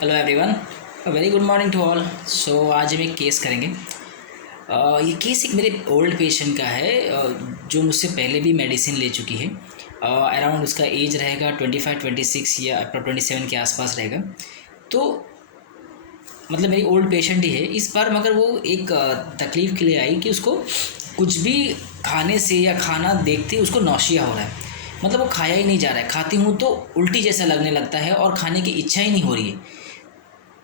Hello everyone, very good morning to all. So आज हम एक केस करेंगे। ये केस एक मेरे ओल्ड पेशेंट का है, जो मुझसे पहले भी मेडिसिन ले चुकी है। अराउंड उसका एज रहेगा 25-26 या 27 के आसपास रहेगा। तो मतलब मेरी ओल्ड पेशेंट ही है इस बार, मगर वो एक तकलीफ़ के लिए आई कि उसको कुछ भी खाने से या खाना देखते ही उसको नौशिया हो रहा है। मतलब वो खाया ही नहीं जा रहा है, खाती हूँ तो उल्टी जैसा लगने लगता है और खाने की इच्छा ही नहीं हो रही है।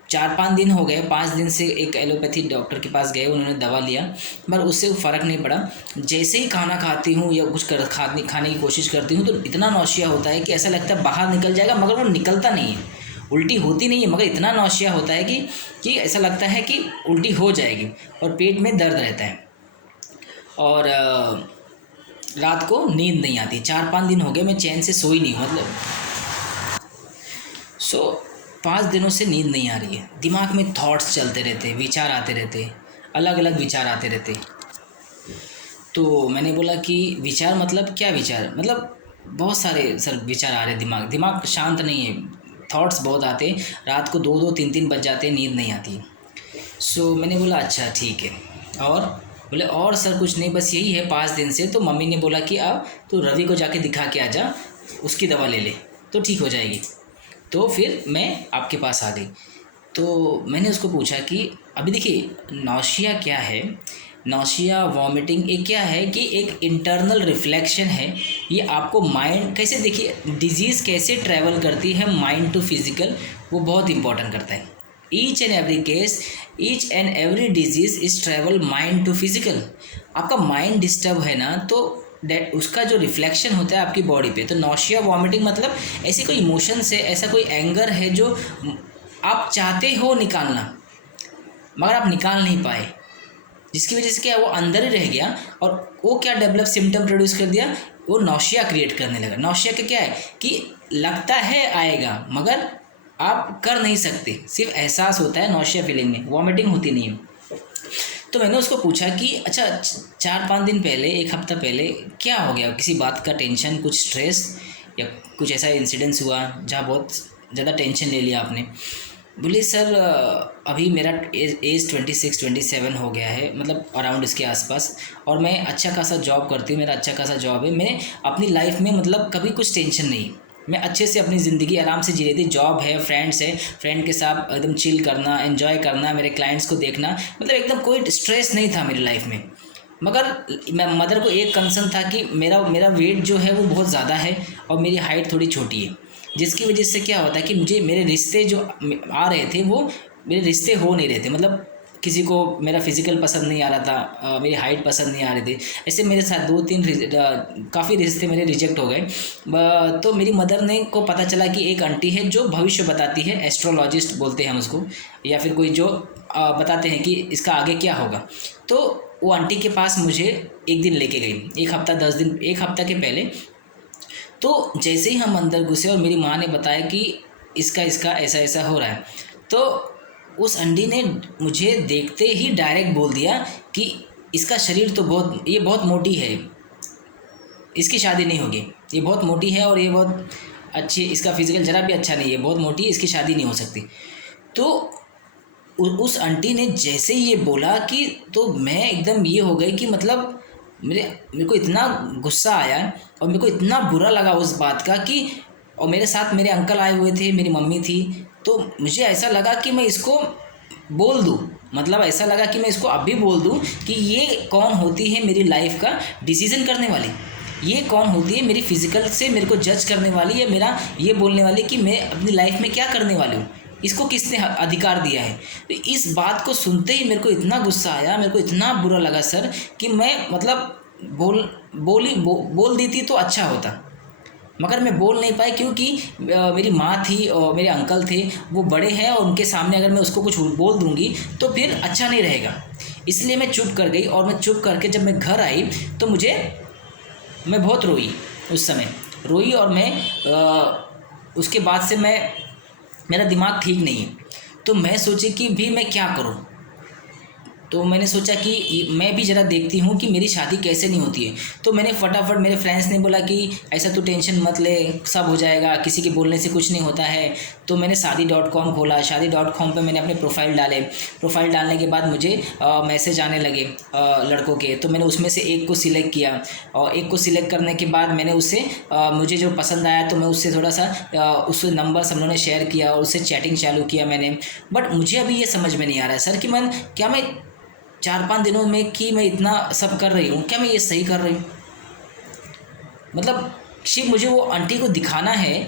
4-5 दिन हो गए, 5 दिन से एक एलोपैथी डॉक्टर के पास गए, उन्होंने दवा लिया पर उससे फ़र्क नहीं पड़ा। जैसे ही खाना खाती हूँ या कुछ खाने की कोशिश करती हूँ तो इतना नौशिया होता है कि ऐसा लगता है बाहर निकल जाएगा, मगर वो निकलता नहीं है। उल्टी होती नहीं है मगर इतना नौशिया होता है कि ऐसा लगता है कि उल्टी हो जाएगी और पेट में दर्द रहता है। और रात को नींद नहीं आती। 4-5 दिन हो गए मैं चैन से सोई नहीं हूँ। सो 5 दिनों से नींद नहीं आ रही है। दिमाग में थॉट्स चलते रहते, विचार आते रहते, अलग अलग विचार आते रहते। तो मैंने बोला कि विचार मतलब क्या विचार, मतलब बहुत सारे सर विचार आ रहे, दिमाग दिमाग शांत नहीं है, थॉट्स बहुत आते। रात को 2-2 3-3 बज जाते, नींद नहीं आती। सो मैंने बोला अच्छा ठीक है। और बोले और सर कुछ नहीं, बस यही है 5 दिन से। तो मम्मी ने बोला कि अब तो रवि को जाके दिखा के आ जा, उसकी दवा ले ले तो ठीक हो जाएगी। तो फिर मैं आपके पास आ गई। तो मैंने उसको पूछा कि अभी देखिए नौशिया क्या है। नौशिया वॉमिटिंग एक क्या है कि एक इंटरनल रिफ्लेक्शन है। ये आपको माइंड कैसे, देखिए डिजीज़ कैसे ट्रैवल करती है माइंड टू फिज़िकल, वो बहुत इंपॉर्टेंट करता है। Each and every case, each and every disease is travel mind to physical. आपका माइंड डिस्टर्ब है ना, तो डेट उसका जो रिफ्लेक्शन होता है आपकी बॉडी पे। तो नौशिया वॉमिटिंग मतलब ऐसी कोई इमोशंस है, ऐसा कोई एंगर है जो आप चाहते हो निकालना मगर आप निकाल नहीं पाए, जिसकी वजह से क्या वो अंदर ही रह गया। और वो क्या डेवलप सिम्टम प्रोड्यूस कर दिया, वो नौशिया क्रिएट करने लगा। नौशिया का क्या है कि लगता है आएगा मगर आप कर नहीं सकते, सिर्फ एहसास होता है नौशिया फीलिंग में, वॉमिटिंग होती नहीं है। तो मैंने उसको पूछा कि अच्छा 4-5 दिन पहले, एक हफ्ता पहले क्या हो गया, किसी बात का टेंशन, कुछ स्ट्रेस या कुछ ऐसा इंसिडेंस हुआ जहाँ बहुत ज़्यादा टेंशन ले लिया आपने। बोले सर अभी मेरा एज 26-27 हो गया है, मतलब अराउंड इसके आसपास। और मैं अच्छा खासा जॉब करती हूँ, मेरा अच्छा खासा जॉब है। मैं अपनी लाइफ में मतलब कभी कुछ टेंशन नहीं, मैं अच्छे से अपनी ज़िंदगी आराम से जी रही थी। जॉब है, फ्रेंड्स है, फ्रेंड के साथ एकदम चिल करना, एंजॉय करना, मेरे क्लाइंट्स को देखना, मतलब एकदम कोई स्ट्रेस नहीं था मेरी लाइफ में। मगर मैं मदर को एक कंसर्न था कि मेरा मेरा वेट जो है वो बहुत ज़्यादा है और मेरी हाइट थोड़ी छोटी है, जिसकी वजह से क्या होता है कि मुझे मेरे रिश्ते जो आ रहे थे वो मेरे रिश्ते हो नहीं रहे थे। मतलब किसी को मेरा फिज़िकल पसंद नहीं आ रहा था, मेरी हाइट पसंद नहीं आ रही थी। ऐसे मेरे साथ 2-3 काफ़ी रिश्ते मेरे रिजेक्ट हो गए। तो मेरी मदर ने को पता चला कि एक आंटी है जो भविष्य बताती है, एस्ट्रोलॉजिस्ट बोलते हैं हम उसको, या फिर कोई जो बताते हैं कि इसका आगे क्या होगा। तो वो आंटी के पास मुझे एक दिन लेके गई, एक हफ़्ता 10 दिन, एक हफ़्ता के पहले। तो जैसे ही हम अंदर घुसे और मेरी माँ ने बताया कि इसका इसका ऐसा ऐसा हो रहा है, तो उस अंडी ने मुझे देखते ही डायरेक्ट बोल दिया कि इसका शरीर तो बहुत, ये बहुत मोटी है, इसकी शादी नहीं होगी, ये बहुत मोटी है और ये बहुत अच्छी, इसका फिजिकल ज़रा भी अच्छा नहीं है, बहुत मोटी है, इसकी शादी नहीं हो सकती। तो उस आंटी ने जैसे ही ये बोला कि, तो मैं एकदम ये हो गई कि मतलब मेरे को इतना गुस्सा आया और मेरे को इतना बुरा लगा उस बात का कि, और मेरे साथ मेरे अंकल आए हुए थे, मेरी मम्मी थी। तो मुझे ऐसा लगा कि मैं इसको बोल दूँ, मतलब ऐसा लगा कि मैं इसको अभी बोल दूँ कि ये कौन होती है मेरी लाइफ का डिसीज़न करने वाली, ये कौन होती है मेरी फ़िज़िकल से मेरे को जज करने वाली, या मेरा ये बोलने वाली कि मैं अपनी लाइफ में क्या करने वाली हूँ, इसको किसने अधिकार दिया है। तो इस बात को सुनते ही मेरे को इतना गुस्सा आया, मेरे को इतना बुरा लगा सर कि मैं मतलब बोल देती तो अच्छा होता, मगर मैं बोल नहीं पाई क्योंकि मेरी माँ थी और मेरे अंकल थे, वो बड़े हैं और उनके सामने अगर मैं उसको कुछ बोल दूँगी तो फिर अच्छा नहीं रहेगा। इसलिए मैं चुप कर गई। और मैं चुप करके जब मैं घर आई तो मैं बहुत रोई, उस समय रोई। और मैं उसके बाद से मेरा दिमाग ठीक नहीं है। तो मैं सोची कि भी मैं क्या करूं। तो मैंने सोचा कि मैं भी ज़रा देखती हूँ कि मेरी शादी कैसे नहीं होती है। तो मैंने फटाफट, मेरे फ्रेंड्स ने बोला कि ऐसा तू टेंशन मत ले, सब हो जाएगा, किसी के बोलने से कुछ नहीं होता है। तो मैंने शादी.com खोला। शादी.com पे मैंने अपने प्रोफाइल डाले। प्रोफाइल डालने के बाद मुझे मैसेज आने लगे लड़कों के। तो मैंने उसमें से एक को सिलेक्ट किया, और एक को सिलेक्ट करने के बाद मैंने उससे मुझे जो पसंद आया तो मैं उससे थोड़ा सा उससे नंबर सब लोगों ने शेयर किया और उससे चैटिंग चालू किया मैंने। बट मुझे अभी ये समझ में नहीं आ रहा है सर कि क्या मैं 4-5 दिनों में कि मैं इतना सब कर रही हूँ, क्या मैं ये सही कर रही हूँ? मतलब सिर्फ मुझे वो आंटी को दिखाना है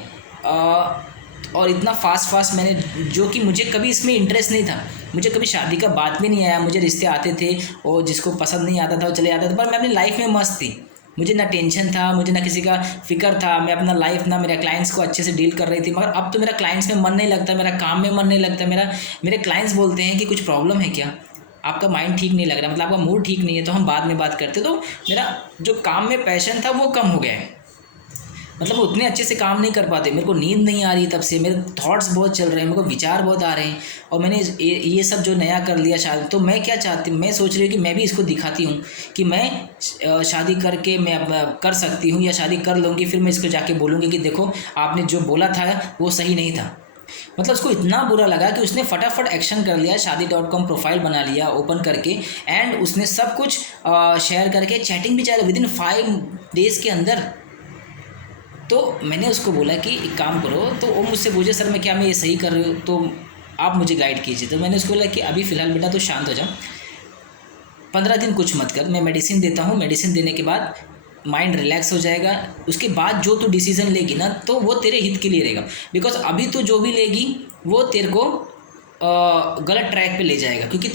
और इतना फास्ट मैंने, जो कि मुझे कभी इसमें इंटरेस्ट नहीं था। मुझे कभी शादी का बात भी नहीं आया। मुझे रिश्ते आते थे और जिसको पसंद नहीं आता था वो चले जाता था, पर मैं अपनी लाइफ में मस्त थी। मुझे ना टेंशन था, मुझे ना किसी का फ़िक्र था। मैं अपना लाइफ, ना मेरे क्लाइंट्स को अच्छे से डील कर रही थी। मगर अब तो मेरा क्लाइंट्स में मन नहीं लगता, मेरा काम में मन नहीं लगता। मेरे क्लाइंट्स बोलते हैं कि कुछ प्रॉब्लम है क्या, आपका माइंड ठीक नहीं लग रहा, मतलब आपका मूड ठीक नहीं है, तो हम बाद में बात करते। तो मेरा जो काम में पैशन था वो कम हो गया है। मतलब वो उतने अच्छे से काम नहीं कर पाते। मेरे को नींद नहीं आ रही तब से, मेरे थॉट्स बहुत चल रहे हैं, मेरे को विचार बहुत आ रहे हैं। और मैंने ये सब जो नया कर लिया शादी, तो मैं क्या चाहती हूँ, मैं सोच रही हूँ कि मैं भी इसको दिखाती हूँ कि मैं शादी करके मैं कर सकती हूँ, या शादी कर लूँगी फिर मैं इसको जाके बोलूँगी कि देखो आपने जो बोला था वो सही नहीं था। मतलब उसको इतना बुरा लगा कि उसने फटाफट एक्शन कर लिया, शादी.com प्रोफाइल बना लिया ओपन करके, एंड उसने सब कुछ शेयर करके चैटिंग भी चालू विदिन 5 डेज़ के अंदर। तो मैंने उसको बोला कि एक काम करो, तो वो मुझसे पूछे सर मैं ये सही कर रही हूँ, तो आप मुझे गाइड कीजिए। तो मैंने उसको बोला कि अभी फ़िलहाल बेटा तो शांत हो जा, 15 दिन कुछ मत कर, मैं मेडिसिन देता हूँ। मेडिसिन देने के बाद माइंड रिलैक्स हो जाएगा। उसके बाद जो तू डिसीज़न लेगी ना तो वो तेरे हित के लिए रहेगा। बिकॉज अभी तो जो भी लेगी वो तेरे को गलत ट्रैक पे ले जाएगा, क्योंकि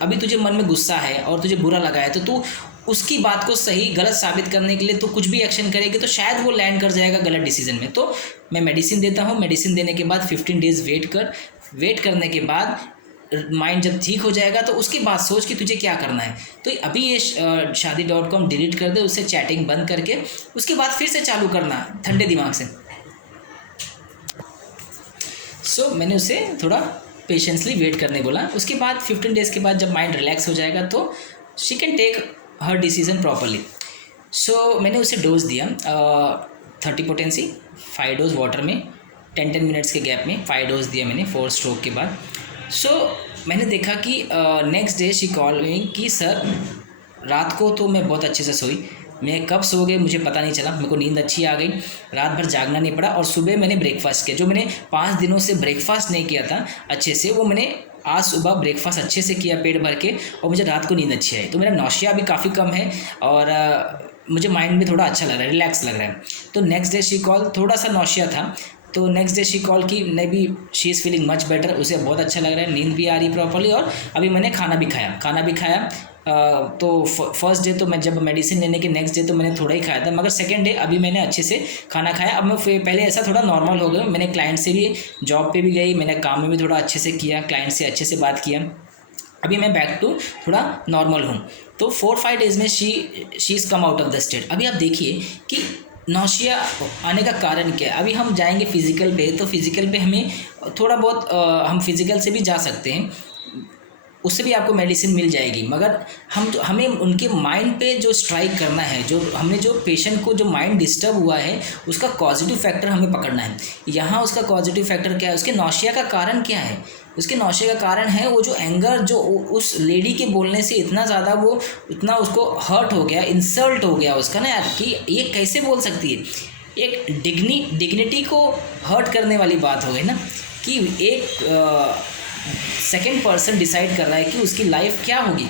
अभी तुझे मन में गुस्सा है और तुझे बुरा लगा है, तो तू उसकी बात को सही गलत साबित करने के लिए तो कुछ भी एक्शन करेगी तो शायद वो लैंड कर जाएगा गलत डिसीजन में। तो मैं मेडिसिन देता हूँ। मेडिसिन देने के बाद 15 डेज़ वेट करने के बाद माइंड जब ठीक हो जाएगा तो उसके बाद सोच कि तुझे क्या करना है। तो अभी ये शादी.com डिलीट कर दे, उससे चैटिंग बंद करके उसके बाद फिर से चालू करना ठंडे दिमाग से। सो मैंने उसे थोड़ा पेशेंसली वेट करने बोला। उसके बाद 15 डेज़ के बाद जब माइंड रिलैक्स हो जाएगा तो she can take her decision properly. So मैंने उसे डोज दिया 30 पोटेंसी 5 डोज वाटर में 10 मिनट्स के गैप में 5 डोज दिया मैंने 4 स्ट्रोक के बाद। सो मैंने देखा कि नेक्स्ट डे शी कॉल मी कि सर रात को तो मैं बहुत अच्छे से सोई, मैं कब सो गई मुझे पता नहीं चला, मेरे को नींद अच्छी आ गई, रात भर जागना नहीं पड़ा। और सुबह मैंने ब्रेकफास्ट किया, जो मैंने 5 दिनों से ब्रेकफास्ट नहीं किया था अच्छे से, वो मैंने आज सुबह ब्रेकफास्ट अच्छे से किया पेट भर के, और मुझे रात को नींद अच्छी आई। तो मेरा नौशिया भी काफ़ी कम है और मुझे माइंड भी थोड़ा अच्छा लग रहा है, रिलैक्स लग रहा है। तो नेक्स्ट डे शी कॉल, थोड़ा सा नौशिया था, तो नेक्स्ट डे शी कॉल की नहीं भी she is feeling much better, उसे बहुत अच्छा लग रहा है, नींद भी आ रही प्रॉपर्ली। और अभी मैंने खाना भी खाया। तो फर्स्ट डे तो मैं जब मेडिसिन लेने के नेक्स्ट डे तो मैंने थोड़ा ही खाया था, मगर सेकंड डे अभी मैंने अच्छे से खाना खाया। अब मैं पहले ऐसा थोड़ा नॉर्मल हो गया, मैंने क्लाइंट से भी जॉब पे भी गई, मैंने काम में भी थोड़ा अच्छे से किया, क्लाइंट से अच्छे से बात किया। अभी मैं बैक टू थोड़ा नॉर्मल हूँ। तो 4-5 डेज़ में she is come out of the state. अभी आप देखिए कि नौशिया आने का कारण क्या है। अभी हम जाएंगे फिज़िकल पे, तो फिज़िकल पे हमें थोड़ा बहुत हम फिज़िकल से भी जा सकते हैं, उससे भी आपको मेडिसिन मिल जाएगी। मगर हमें उनके माइंड पे जो स्ट्राइक करना है, जो पेशेंट को जो माइंड डिस्टर्ब हुआ है उसका पॉजिटिव फैक्टर हमें पकड़ना है। यहाँ उसका पॉजिटिव फैक्टर क्या है, उसके नौशिया का कारण क्या है। उसके नौशिया का कारण है वो जो एंगर, जो उस लेडी के बोलने से इतना ज़्यादा वो इतना उसको हर्ट हो गया, इंसल्ट हो गया उसका ना यार, कि ये कैसे बोल सकती है। एक डिग्निटी को हर्ट करने वाली बात हो गई ना, कि एक सेकंड पर्सन डिसाइड कर रहा है कि उसकी लाइफ क्या होगी।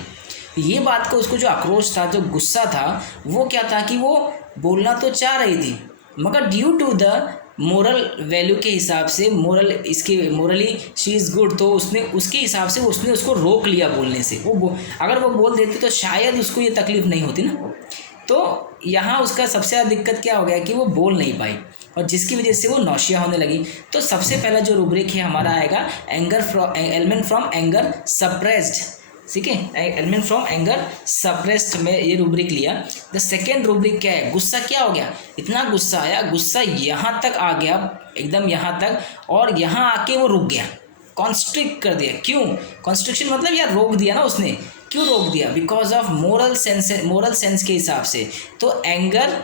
ये बात को उसको जो आक्रोश था, जो गुस्सा था, वो क्या था कि वो बोलना तो चाह रही थी, मगर due to the moral value के हिसाब से, मोरली शी इज़ गुड, तो उसने उसके हिसाब से उसने उसको रोक लिया बोलने से। अगर वो बोल देती तो शायद उसको ये तकलीफ़ नहीं होती ना। तो यहाँ उसका सबसे ज़्यादा दिक्कत क्या हो गया कि वो बोल नहीं पाई, और जिसकी वजह से वो नौशिया होने लगी। तो सबसे पहला जो रूब्रिक है हमारा आएगा एलिमेंट फ्रॉम एंगर सप्रेस्ड, ठीक है, एलिमेंट फ्रॉम एंगर सप्रेस्ड में ये रूब्रिक लिया। द सेकेंड रूब्रिक क्या है, गुस्सा क्या हो गया, इतना गुस्सा आया, गुस्सा यहाँ तक आ गया, एकदम यहाँ तक, और यहाँ आके वो रुक गया, कॉन्स्ट्रिक्ट कर दिया। क्यों कॉन्स्ट्रिक्शन, मतलब यार रोक दिया ना उसने, क्यों रोक दिया? बिकॉज ऑफ मोरल सेंस के हिसाब से। तो anger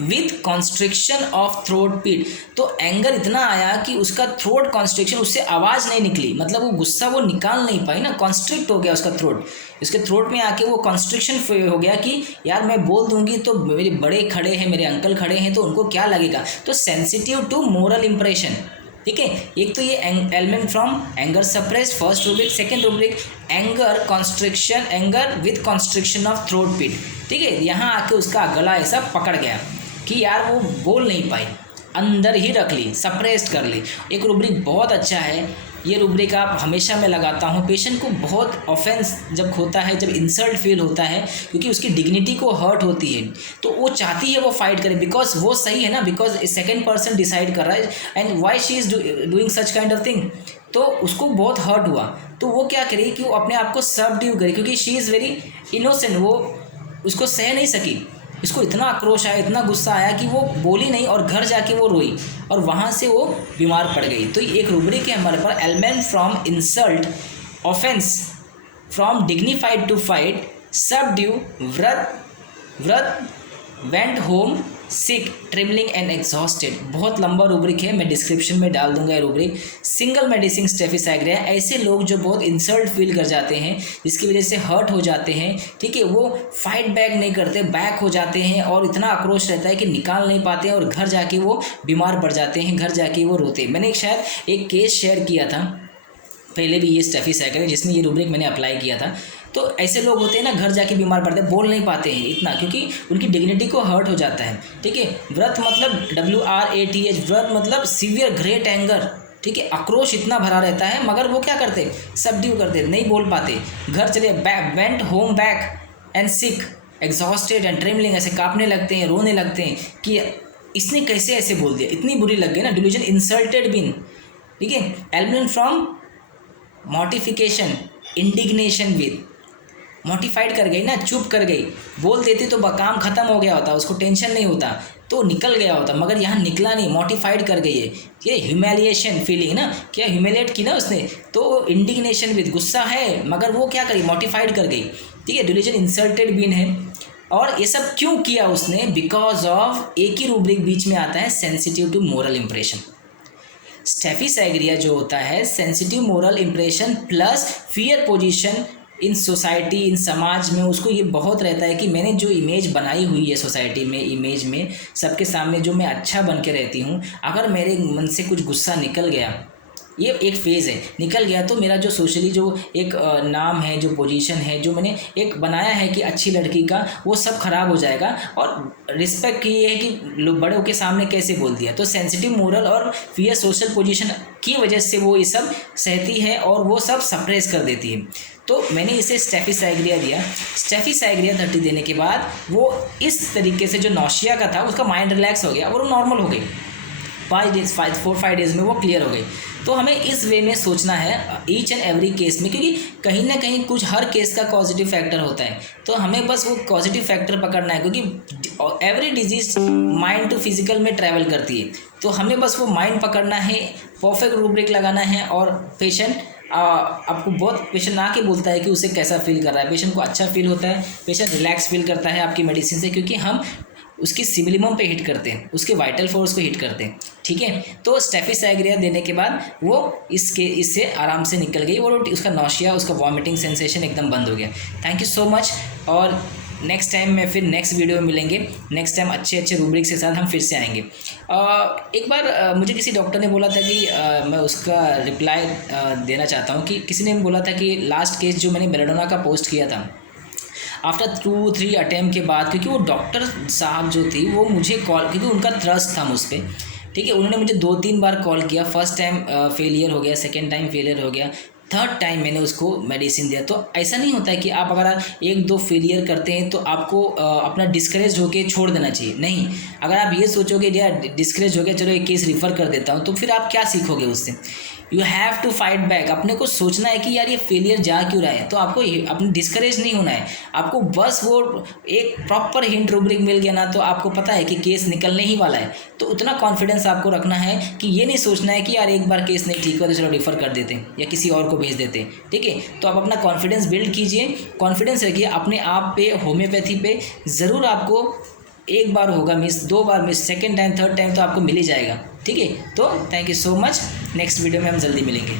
with constriction of throat पीट, तो एंगर इतना आया कि उसका थ्रोट कॉन्स्ट्रिक्शन, उससे आवाज़ नहीं निकली, मतलब वो गुस्सा वो निकाल नहीं पाई ना, कॉन्स्ट्रिक्ट हो गया उसका थ्रोट, उसके थ्रोट में आके वो कॉन्स्ट्रिक्शन हो गया कि यार मैं बोल दूंगी तो मेरे बड़े खड़े हैं, मेरे अंकल खड़े हैं, तो उनको क्या लगेगा। तो सेंसिटिव टू मोरल इंप्रेशन, ठीक है। एक तो ये element from anger suppressed, first rubric. Second rubric anger constriction, anger with constriction of throat पीट, ठीक है। यहाँ आके उसका गला ऐसा पकड़ गया कि यार वो बोल नहीं पाई, अंदर ही रख ली, सप्रेस्ड कर ली। एक रूब्रिक बहुत अच्छा है, ये रूब्रिक आप हमेशा मैं लगाता हूँ। पेशेंट को बहुत ऑफेंस जब होता है, जब इंसल्ट फील होता है, क्योंकि उसकी डिग्निटी को हर्ट होती है, तो वो चाहती है वो फाइट करे, बिकॉज वो सही है ना, बिकॉज सेकेंड पर्सन डिसाइड कर रहा है and why she is doing such kind of thing. तो उसको बहुत हर्ट हुआ, तो वो क्या करेगी कि वो अपने आप को सबड्यू करे, क्योंकि शी इज़ वेरी इनोसेंट, वो उसको सह नहीं सकी। इसको इतना आक्रोश आया, इतना गुस्सा आया कि वो बोली नहीं और घर जाके वो रोई और वहाँ से वो बीमार पड़ गई। तो एक रूब्रिक है हमारे पास, ailment from insult, offence, from dignified to fight, subdue, wrath, went home sick, trembling and exhausted. बहुत लंबा रूब्रिक है, मैं डिस्क्रिप्शन में डाल दूंगा ये रूब्रिक। सिंगल मेडिसिन स्टेफिसाइग्रिया, ऐसे लोग जो बहुत इंसल्ट फील कर जाते हैं, जिसकी वजह से हर्ट हो जाते हैं, ठीक है, वो फाइट बैक नहीं करते, बैक हो जाते हैं और इतना आक्रोश रहता है कि निकाल नहीं पाते हैं और घर जाके वो बीमार पड़ जाते हैं, घर जाके वो रोते हैं। मैंने शायद एक केस शेयर किया था पहले भी, ये स्टेफिसाइग्रिया, जिसमें ये रूब्रिक मैंने अप्लाई किया था। तो ऐसे लोग होते हैं ना, घर जाके बीमार पड़ते हैं, बोल नहीं पाते हैं इतना, क्योंकि उनकी डिग्निटी को हर्ट हो जाता है, ठीक है। व्रत मतलब WRATH, व्रत मतलब सीवियर ग्रेट एंगर, ठीक है, आक्रोश इतना भरा रहता है, मगर वो क्या करते, सबड्यू करते, नहीं बोल पाते, घर चले, went home back and sick, exhausted and trembling, ऐसे कांपने लगते हैं, रोने लगते हैं कि इसने कैसे ऐसे बोल दिया, इतनी बुरी लग गई ना, डिल्यूजन, इंसल्टेड बीन, ठीक है। Ailment from mortification, indignation with, mortified कर गई ना, चुप कर गई, बोल देती तो काम खत्म हो गया होता, उसको टेंशन नहीं होता, तो निकल गया होता, मगर यहाँ निकला नहीं, मोटिफाइड कर गई है, ये ह्यूमिलिएशन फीलिंग ना, क्या ह्यूमिलेट की ना उसने, तो इंडिग्नेशन विद, गुस्सा है मगर वो क्या करी, मोटिफाइड कर गई, ठीक है। डिल्यूजन इंसल्टेड बीन है। और ये सब क्यों किया उसने, बिकॉज ऑफ एक ही रूब्रिक बीच में आता है, sensitive to moral impression. Staphysagria जो होता है, sensitive moral impression plus fear position in society, in समाज में, उसको ये बहुत रहता है कि मैंने जो इमेज बनाई हुई है सोसाइटी में, इमेज में सबके सामने जो मैं अच्छा बन के रहती हूँ, अगर मेरे मन से कुछ गुस्सा निकल गया, ये एक फेज़ है, निकल गया तो मेरा जो सोशली जो एक नाम है, जो पोजीशन है, जो मैंने एक बनाया है कि अच्छी लड़की का, वो सब खराब हो जाएगा। और रिस्पेक्ट ये है कि लोग बड़ों के सामने कैसे बोल दिया, तो सेंसिटिव मोरल और फियर सोशल पोजीशन की वजह से वो ये सब सहती है और वो सब सप्रेस कर देती है। तो मैंने इसे स्टेफिसाइग्रिया दिया। स्टेफिसाइग्रिया 30 देने के बाद वो इस तरीके से जो नौशिया का था, उसका माइंड रिलैक्स हो गया और वो नॉर्मल हो गई, 4-5 डेज़ में वो क्लियर हो गई। तो हमें इस वे में सोचना है ईच एंड एवरी केस में, क्योंकि कहीं ना कहीं कुछ हर केस का पॉजिटिव फैक्टर होता है, तो हमें बस वो पॉजिटिव फैक्टर पकड़ना है, क्योंकि every disease mind to physical में ट्रैवल करती है, तो हमें बस वो माइंड पकड़ना है, परफेक्ट रूब्रिक लगाना है। और पेशेंट आपको बहुत पेशेंट आके बोलता है कि उसे कैसा फील कर रहा है, पेशेंट को अच्छा फील होता है, पेशेंट रिलैक्स फील करता है आपकी मेडिसिन से, क्योंकि हम उसकी सिबिलिमम पे हिट करते हैं, उसके वाइटल फोर्स को हिट करते हैं, ठीक है। तो स्टेफिसाइग्रिया देने के बाद वो इससे आराम से निकल गई और उसका नौशिया, उसका वॉमिटिंग सेंसेशन एकदम बंद हो गया। थैंक यू सो मच, और नेक्स्ट टाइम मैं फिर नेक्स्ट वीडियो में मिलेंगे, नेक्स्ट टाइम अच्छे रूब्रिक्स के साथ हम फिर से आएंगे। एक बार मुझे किसी डॉक्टर ने बोला था कि मैं उसका रिप्लाई देना चाहता हूँ, कि किसी ने बोला था कि लास्ट केस जो मैंने बेलाडोना का पोस्ट किया था, आफ्टर 2-3 अटैम्प्ट के बाद, क्योंकि वो डॉक्टर साहब जो थी वो मुझे कॉल, क्योंकि उनका ट्रस्ट था मुझ पर, ठीक है, उन्होंने मुझे 2-3 बार कॉल किया, फर्स्ट टाइम फेलियर हो गया, सेकेंड टाइम फेलियर हो गया, थर्ड टाइम मैंने उसको मेडिसिन दिया। तो ऐसा नहीं होता है कि आप अगर 1-2 फेलियर करते हैं तो आपको अपना डिस्करेज होकर छोड़ देना चाहिए, नहीं। अगर आप ये सोचोगे यार डिस्करेज हो गया, चलो एक केस रिफ़र कर देता हूँ, तो फिर आप क्या सीखोगे उससे। You have to fight back. अपने को सोचना है कि यार ये फेलियर जा क्यों रहा है, तो आपको अपने डिस्करेज नहीं होना है। आपको बस वो एक प्रॉपर हिंट रूब्रिक मिल गया ना, तो आपको पता है कि केस निकलने ही वाला है, तो उतना कॉन्फिडेंस आपको रखना है कि ये नहीं सोचना है कि यार एक बार केस नहीं ठीक हुआ तो चलो रिफ़र कर देते या किसी और को भेज देते। ठीक है, तो आप अपना कॉन्फिडेंस बिल्ड कीजिए, कॉन्फिडेंस रखिए अपने आप पे, होम्योपैथी पे। ज़रूर आपको एक बार होगा मिस, 2 बार miss, second time third time तो आपको मिल ही जाएगा। ठीक है, तो thank you so much. Next video में हम जल्दी मिलेंगे।